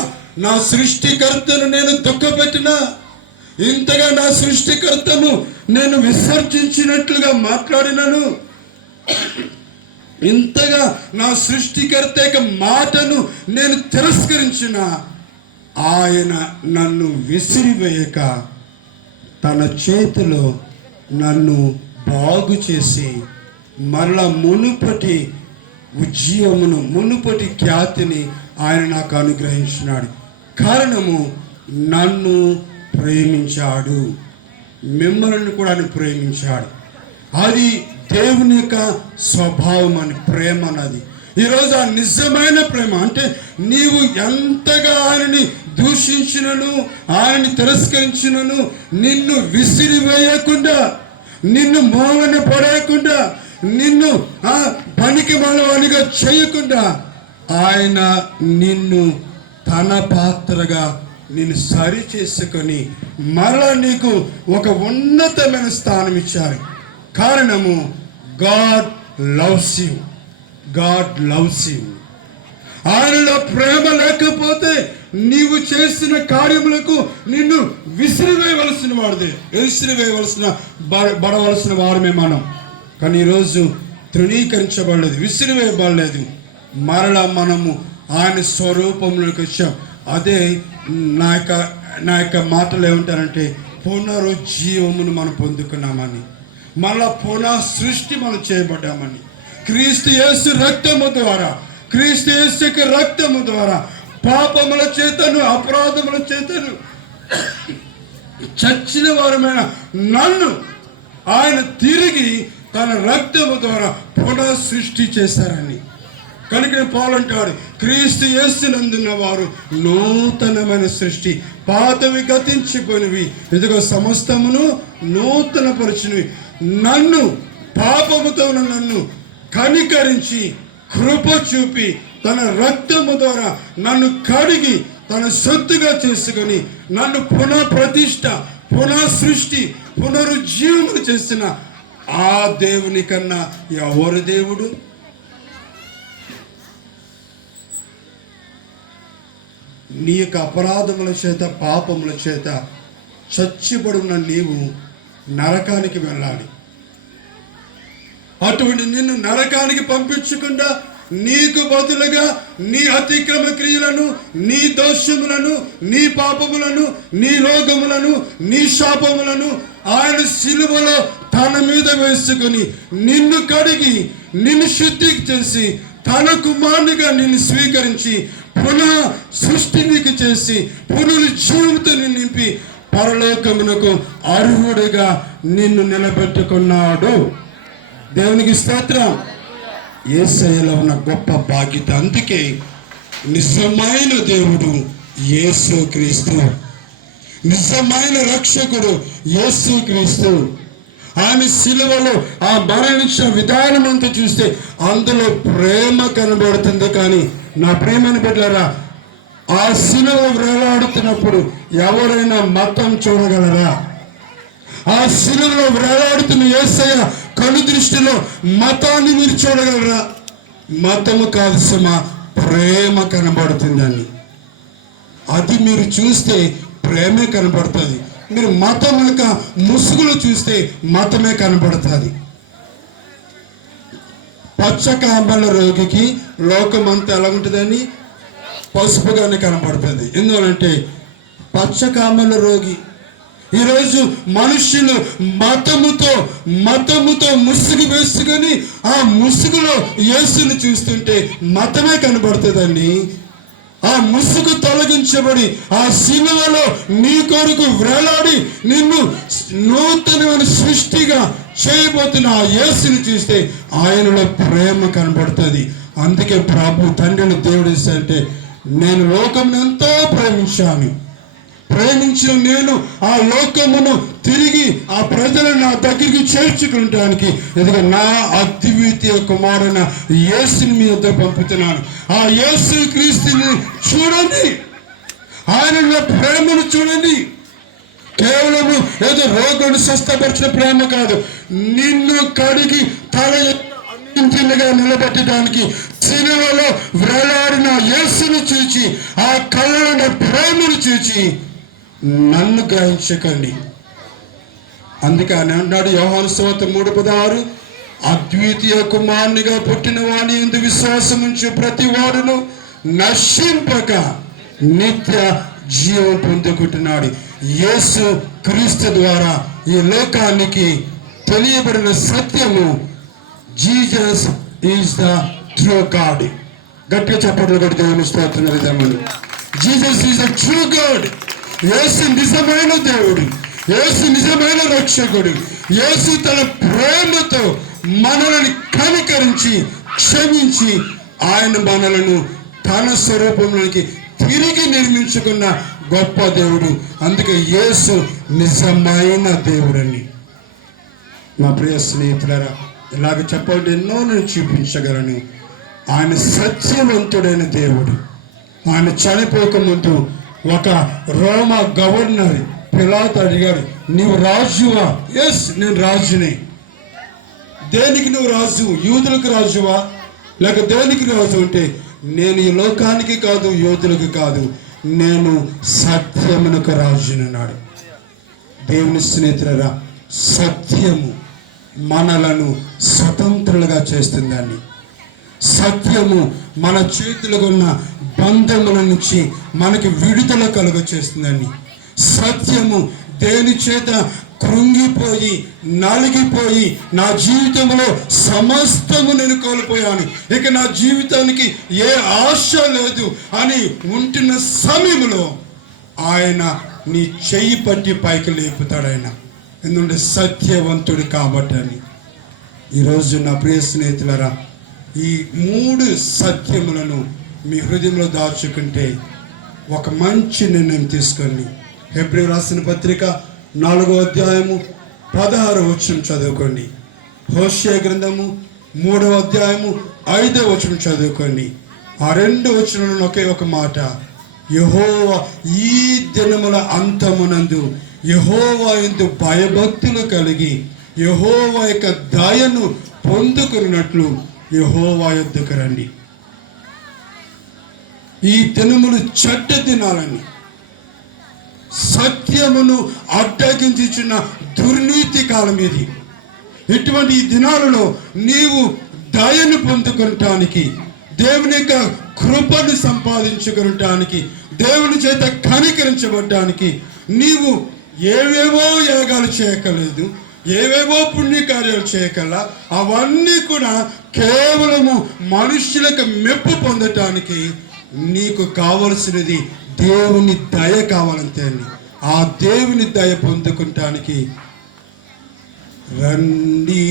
నా సృష్టికర్తను నేను దుఃఖపెట్టినా, ఇంతగా నా సృష్టికర్తను నేను విసర్జించినట్లుగా మాట్లాడినను, ఇంతగా నా సృష్టికర్త యొక్క మాటను నేను తిరస్కరించిన, ఆయన నన్ను విసిరివేయక తన చేతిలో నన్ను బాగు చేసి మరలా మునుపటి ఉజ్జీవమును, మునుపటి ఖ్యాతిని ఆయన నాకు అనుగ్రహించినాడు. కారణము నన్ను ప్రేమించాడు. మిమ్మల్ని కూడా ఆయన ప్రేమించాడు. అది దేవుని యొక్క స్వభావం అని, ప్రేమ అన్నది. ఈరోజు ఆ నిజమైన ప్రేమ అంటే నీవు ఎంతగా ఆయనని దూషించినను, ఆయనని తిరస్కరించినను, నిన్ను విసిరివేయకుండా, నిన్ను మూలన పడేయకుండా, నిన్ను పనికి మనవానిగా చేయకుండా ఆయన నిన్ను తన పాత్రగా నిన్ను సరి చేసుకొని మరలా నీకు ఒక ఉన్నతమైన స్థానం ఇచ్చారు. కారణము God loves you. God loves you. ఆయనలో ప్రేమ లేకపోతే నీవు చేసిన కార్యములకు నిన్ను విసిరివేయవలసిన బడవలసిన వారమే మనం. కానీ ఈరోజు తృణీకరించబడలేదు, విసిరివేయబడలేదు. మరలా మనము ఆయన స్వరూపంలోకి వచ్చాం. అదే నా యొక్క మాటలు ఏమంటారంటే పునరుజ్జీవమును మనం పొందుకున్నామని, మళ్ళా పునః సృష్టి మనం చేయబడ్డామని. క్రీస్తు యేసు రక్తము ద్వారా, క్రీస్తు యేసు యొక్క రక్తము ద్వారా పాపముల చేతను, అపరాధముల చేతను చచ్చిన వారమైన నన్ను ఆయన తిరిగి తన రక్తము ద్వారా పునః సృష్టి చేశారని. కనుక పౌలు అంటాడు, క్రీస్తు యేసునందున్న వారు నూతనమైన సృష్టి, పాతవి గతించిపోయినవి, ఇదిగో సమస్తమును నూతన పరిచినవి. నన్ను, పాపముతో నన్ను కనికరించి కృప చూపి తన రక్తము ద్వారా నన్ను కడిగి తన సొత్తుగా చేసుకొని నన్ను పునః ప్రతిష్ట, పునః సృష్టి, పునరుజ్జీవము చేసిన ఆ దేవుని కన్నా ఎవరు దేవుడు? నీ యొక్క అపరాధముల చేత, పాపముల చేత చచ్చిపడున్న నీవు నరకానికి వెళ్ళాలి. అటువంటి నిన్ను నరకానికి పంపించకుండా నీకు బదులుగా నీ అతిక్రమ క్రియలను, నీ దోషములను, నీ పాపములను, నీ రోగములను, నీ శాపములను ఆయన సిలువలో తన మీద వేసుకొని నిన్ను కడిగి నిన్ను శుద్ధి చేసి తన కుమారునిగా నిన్ను స్వీకరించి పునః సృష్టి నీకు చేసి పునరుజ్జీవంతో నింపి పరలోకమునకు అర్హుడిగా నిన్ను నిలబెట్టుకున్నాడు. దేవునికి స్తోత్రం. యేసయ్యలో ఉన్న గొప్ప బాధ్యత. అందుకే నిజమైన దేవుడు యేసు క్రీస్తు, నిజమైన రక్షకుడు యేసు క్రీస్తు. ఆమె సిలువలో ఆ మరణించిన విధానం అంతా చూస్తే అందులో ప్రేమ కనబడుతుంది. కానీ నా ప్రేమను బిడ్డలారా, ఆ సిలువ వేలాడుతున్నప్పుడు ఎవరైనా మతం చూడగలరా? ఆ సిలువలో వేలాడుతున్న యేసయ్య కను దృష్టిలో మతాన్ని మీరు చూడగలరా? మతము కాదు సుమా, ప్రేమ కనబడుతుందని. అది మీరు చూస్తే ప్రేమే కనబడుతుంది. మీరు మతం యొక్క ముసుగులు చూస్తే మతమే కనబడుతుంది. పచ్చ కాంబల రోగికి లోకమంతా ఎలా ఉంటుందని పసుపుగానే కనబడుతుంది. ఎందుకంటే పచ్చ కాంబల రోగి. ఈరోజు మనుషులు మతముతో ముసుగు వేసుకొని ఆ ముసుగులో యేసుని చూస్తుంటే మతమే కనబడుతుందండి. ఆ ముసుగు తొలగించబడి ఆ సిలువలో నీ కొరకు వేలాడి నిన్ను నూతనమైన సృష్టిగా చేయబోతున్న ఆ యేసుని చూస్తే ఆయనలో ప్రేమ కనబడుతుంది. అందుకే ప్రభు తండ్రిని దేవుడు అంటే, నేను లోకమును ఎంతో ప్రేమించిన నేను ఆ లోకమును తిరిగి ఆ ప్రజలను నా దగ్గరికి చేర్చుకుంటానికి ఇదిగో నా అద్వితీయ కుమారుని యేసుని మీ వద్ద పంపుతున్నాను. ఆ యేసు క్రీస్తుని చూడండి, ఆయనలో ప్రేమను చూడండి. కేవలము ఏదో రోగుని స్వస్థపరిచిన ప్రేమ కాదు, నిన్ను కడిగి తల అన్నింటిగా నిలబెట్టడానికి సిలువలో వేలాడిన యేసును చూచి ఆ కళ్ళ ప్రేమను చూచి నన్ను గ్రహించకండి. అందుకే ఆయన అన్నాడు యోహాను సువార్త 3:16, అద్వితీయ కుమారునిగా పుట్టిన వాని యందు విశ్వాసం ఉంచు ప్రతి వాడును నశింపక నిత్య జీవం పొందుకుంటున్నాడు. యేసు క్రీస్తు ద్వారా ఈ లోకానికి తెలియబడిన సత్యము, Jesus is the true God. గట్టిగా చప్పట్లు కొట్టి దేవుని స్తోత్రం విధమని. Jesus is the true God. యేసు నిజమైన దేవుడు, యేసు నిజమైన రక్షకుడు. యేసు తన ప్రేమతో మనల్ని కనికరించి క్షమించి ఆయన మనలను తన స్వరూపంలోకి తిరిగి నిర్మించుకున్న గొప్ప దేవుడు. అందుకే యేసు నిజమైన దేవుడని. మా ప్రియ స్నేహితులారా, ఇలాగ చెప్పాలంటే ఎన్నో నేను చూపించగలను. ఆయన సత్యవంతుడైన దేవుడు. ఆయన చనిపోకముందు ఒక రోమా గవర్నర్ పిలాతు అడిగాడు, నీవు రాజువా? ఎస్, నేను రాజునే. దేనికి నువ్వు రాజు? యూదులకు రాజువా లేక దేనికి రాజు అంటే, నేను ఈ లోకానికి కాదు, యూదులకు కాదు, నేను సత్యమునకు రాజునన్నాడు. దేవుని స్నేహితులారా, సత్యము మనలను స్వతంత్రులుగా చేస్తుందని, సత్యము మన చేతులకు ఉన్న బంధముల నుంచి మనకి విడుదల కలుగ చేస్తుందని, సత్యము దేని చేత కృంగిపోయి నలిగిపోయి నా జీవితంలో సమస్తము నేను కోల్పోయాను, ఇక నా జీవితానికి ఏ ఆశ లేదు అని ఉంటున్న సమయంలో ఆయన నీ చెయ్యి పట్టి పైకి లేపుతాడు. ఆయన ఎందుకంటే సత్యవంతుడు కాబట్టి అని. ఈరోజు నా ప్రియ స్నేహితులారా, ఈ 3 సత్యములను మీ హృదయంలో దాచుకుంటే ఒక మంచి నిర్ణయం తీసుకొని హెబ్రీ రాసిన పత్రిక 4వ అధ్యాయము 16వ వచనం చదువుకోండి. హోషేయ గ్రంథము 3వ అధ్యాయము 5వ వచనం చదువుకోండి. ఆ 2 వచనంలో ఒకే ఒక మాట, యెహోవా ఈ దినముల అంతమునందు యెహోవా యందు భయభక్తులు కలిగి యెహోవా యొక్క దయను పొందుకున్నట్లు యెహోవా యొద్దకు రండి. ఈ దినములు చెడ్డ దినాలని, సత్యమును అడ్డగించిన దుర్నీతి కాలం ఇది. ఇటువంటి ఈ దినాలలో నీవు దయను పొందుకోవటానికి, దేవుని యొక్క కృపను సంపాదించుకోవటానికి, దేవుని చేత కనికరించబడటానికి నీవు ఏవేవో యాగాలు చేయకలేదు, ఏవేవో పుణ్యకార్యాలు చేయకల్లా. అవన్నీ కూడా కేవలము మనుష్యులకు మెప్పు పొందటానికి నీకు కావలసినది దేవుని దయ కావాలంతే. ఆ దేవుని దయ పొందుకుంటానికి రండి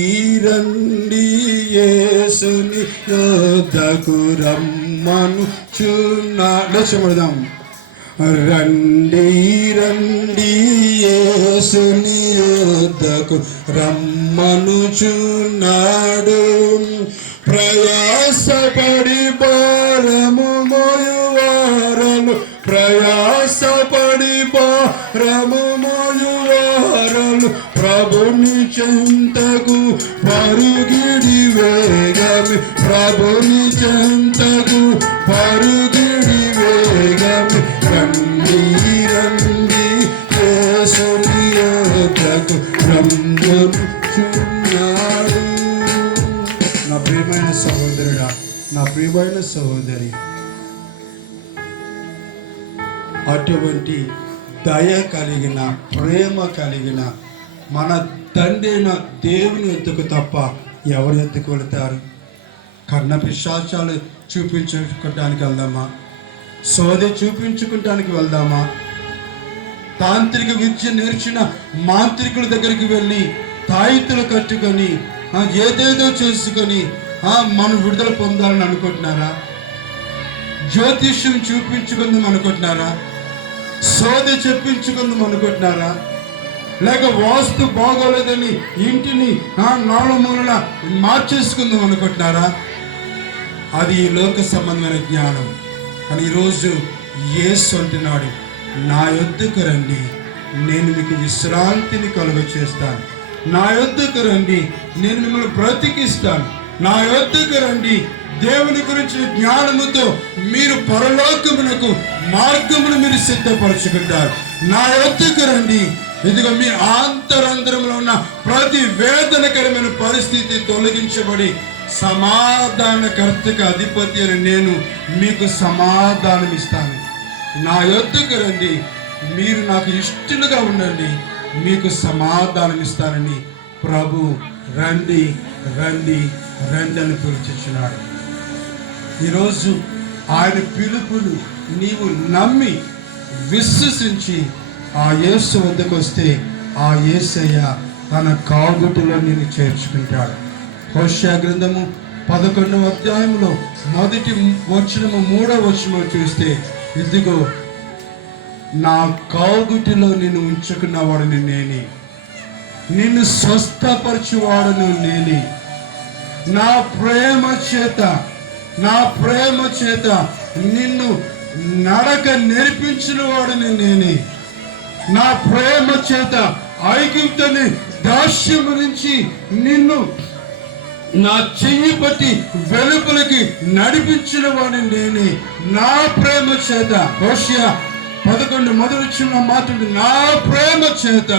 రండి యేసుని యొద్దకు రమ్మను చున్నాం. రండి రండి యేసుని యొద్దకు రమ్మనుచున్నాడు. ప్రయాసపడి భారము మోయువారలు, ప్రయాసపడి భారము మోయువారలు ప్రభుని చెంతకు పరుగిడి వేగమి, ప్రభుని చెంతకు పరుగిడి వేగమి. రండి రండి యేసుని యొద్దకు రమ్మనుచున్నాడు. నా ప్రియమైన సహోదరుడా, నా ప్రియమైన సహోదరి, అటువంటి దయ కలిగిన, ప్రేమ కలిగిన మన తండ్రి అయిన దేవుని యొద్దకు తప్ప ఎవరి యొద్దకు వెళతారు? కర్ణ పిశాచాలు చూపించుకోవటానికి వెళ్దామా? సోదె చూపించుకోవటానికి వెళ్దామా? తాంత్రిక విద్య నేర్చిన మాంత్రికుల దగ్గరికి వెళ్ళి తాయితులు కట్టుకొని ఏదేదో చేసుకొని మనం విడుదల పొందాలని అనుకుంటున్నారా? జ్యోతిష్యం చూపించుకుందాం అనుకుంటున్నారా? సోది చెప్పించుకుందాం అనుకుంటున్నారా? లేక వాస్తు బాగోలేదని ఇంటిని 4 మూలల మార్చేసుకుందాం అనుకుంటున్నారా? అది ఈ లోక సంబంధమైన జ్ఞానం. అని ఈరోజు యేసు అంటున్నాడు, నా యొద్దకు రండి, నేను మీకు విశ్రాంతిని కలుగ చేస్తాను. నా యొద్దకు రండి, నేను మిమ్మల్ని బ్రతికిస్తాను. నా యొద్దకు రండి, దేవుని గురించి జ్ఞానముతో మీరు పరలోకమునకు మార్గమును మీరు సిద్ధపరచుకుంటారు. నా యొద్దకు రండి, ఇదిగో మీ ఆంతరంగంలో ఉన్న ప్రతి వేదనకరమైన పరిస్థితి తొలగించబడి సమాధానకర్తకు అధిపతి అని నేను మీకు సమాధానం ఇస్తాను. నా యొద్దకు రండి, మీరు నాకు ఇష్టలుగా ఉండండి, మీకు సమాధానం ఇస్తానని ప్రభు రండి రండి రండి అని పిలుచుచున్నాడు. ఈరోజు ఆయన పిలుపును నీవు నమ్మి విశ్వసించి ఆ యేసు వద్దకు వస్తే ఆ యేసయ్య తన కాగుటిలో నిన్ను చేర్చుకుంటాడు. హోషేయ గ్రంథము 11వ అధ్యాయంలో మొదటి వచనము 3వ వచనము చూస్తే, ఇదిగో నా కాగుటిలో నిన్ను ఉంచుకున్నవాడిని నేనే, నిన్ను స్వస్థపరచువాడను నేనే, నా ప్రేమ చేత నిన్ను నడక నేర్పించిన వాడిని నేనే, నా ప్రేమ చేత ఐగుప్తుని దాస్యము నుంచి నిన్ను నా చెయ్యి పట్టి వెలుపలికి నడిపించిన వాడిని నేనే, నా ప్రేమ చేత. హోషేయ 11 మొదటి చిన్న మాట్లాడు, నా ప్రేమ చేత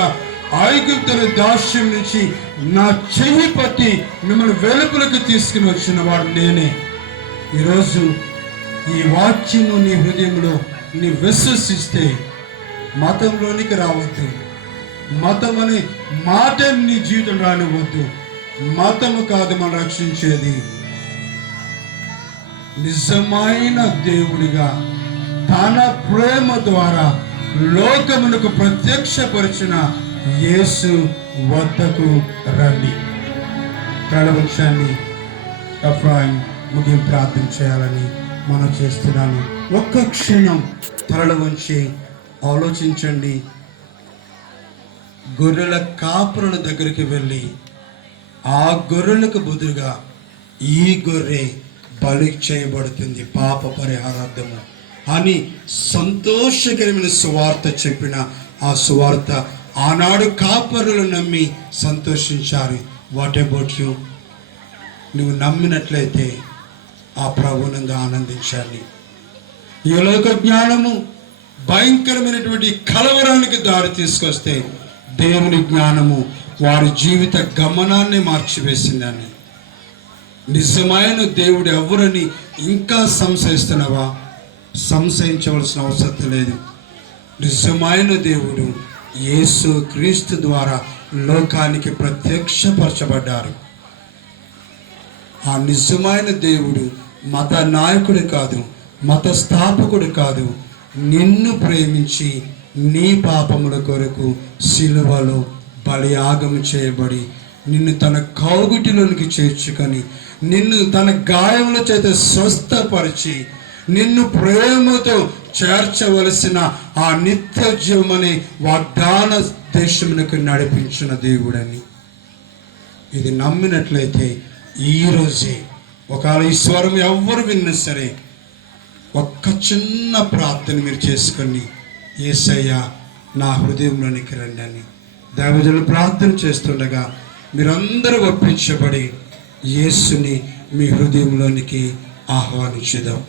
ఐగుప్తుల దాస్యం నుంచి నా చెయ్యి పట్టి మిమ్మల్ని వెలుపలికి తీసుకుని వచ్చిన వాడు నేనే. ఈరోజు ఈ వాక్యము నీ హృదయంలో నీ విశ్వసిస్తే మతంలోనికి రావద్దు. మతం అనే మాట నీ జీవితం రానివద్దు. మతము కాదు మనం రక్షించేది, నిజమైన దేవుడిగా తన ప్రేమ ద్వారా లోకమునకు ప్రత్యక్షపరిచిన యేసు వద్దకు రండి. ప్రణవంశాన్ని ఎఫ్రాయిం ముగింపు ప్రార్థన చేయాలని మనం చేస్తున్నాను. ఒక్క క్షణం తరల వంచి ఆలోచించండి. గొర్రెల కాపురుల దగ్గరికి వెళ్ళి ఆ గొర్రెలకు బదులుగా ఈ గొర్రె బలి చేయబడుతుంది పాప పరిహారార్థము అని సంతోషకరమైన సువార్త చెప్పిన ఆ సువార్త ఆనాడు కాపరులు నమ్మి సంతోషించారు. What about you? నువ్వు నమ్మినట్లయితే ఆ ప్రభువునంగా ఆనందించాలి. ఈ లోక జ్ఞానము భయంకరమైనటువంటి కలవరానికి దారి తీసుకొస్తే దేవుని జ్ఞానము వారి జీవిత గమనాన్ని మార్చివేసిందని. నిజమైన దేవుడు ఎవరని ఇంకా సంశయిస్తున్నావా? సంశయించవలసిన అవసరం లేదు. నిజమైన దేవుడు యేసు క్రీస్తు ద్వారా లోకానికి ప్రత్యక్షపరచబడ్డారు. ఆ నిజమైన దేవుడు మత నాయకుడు కాదు, మత స్థాపకుడు కాదు. నిన్ను ప్రేమించి నీ పాపముల కొరకు సిలువలో బలియాగం చేయబడి నిన్ను తన కౌగుటిలోనికి చేర్చుకొని నిన్ను తన గాయముల చేత స్వస్థపరిచి నిన్ను ప్రేమతో చేర్చవలసిన ఆ నిత్య జీవమనే వాగ్దాన దేశమునకు నడిపించిన దేవుడని. ఇది నమ్మినట్లయితే ఈరోజే ఒకవేళ ఈ స్వరం ఎవ్వరు విన్నా సరే ఒక్క చిన్న ప్రార్థన మీరు చేసుకొని, యేసయ్య నా హృదయంలోనికి రండి అని దైవజనులు ప్రార్థన చేస్తుండగా మీరందరూ ఒప్పించబడి యేసుని మీ హృదయంలోనికి ఆహ్వానించుదాం.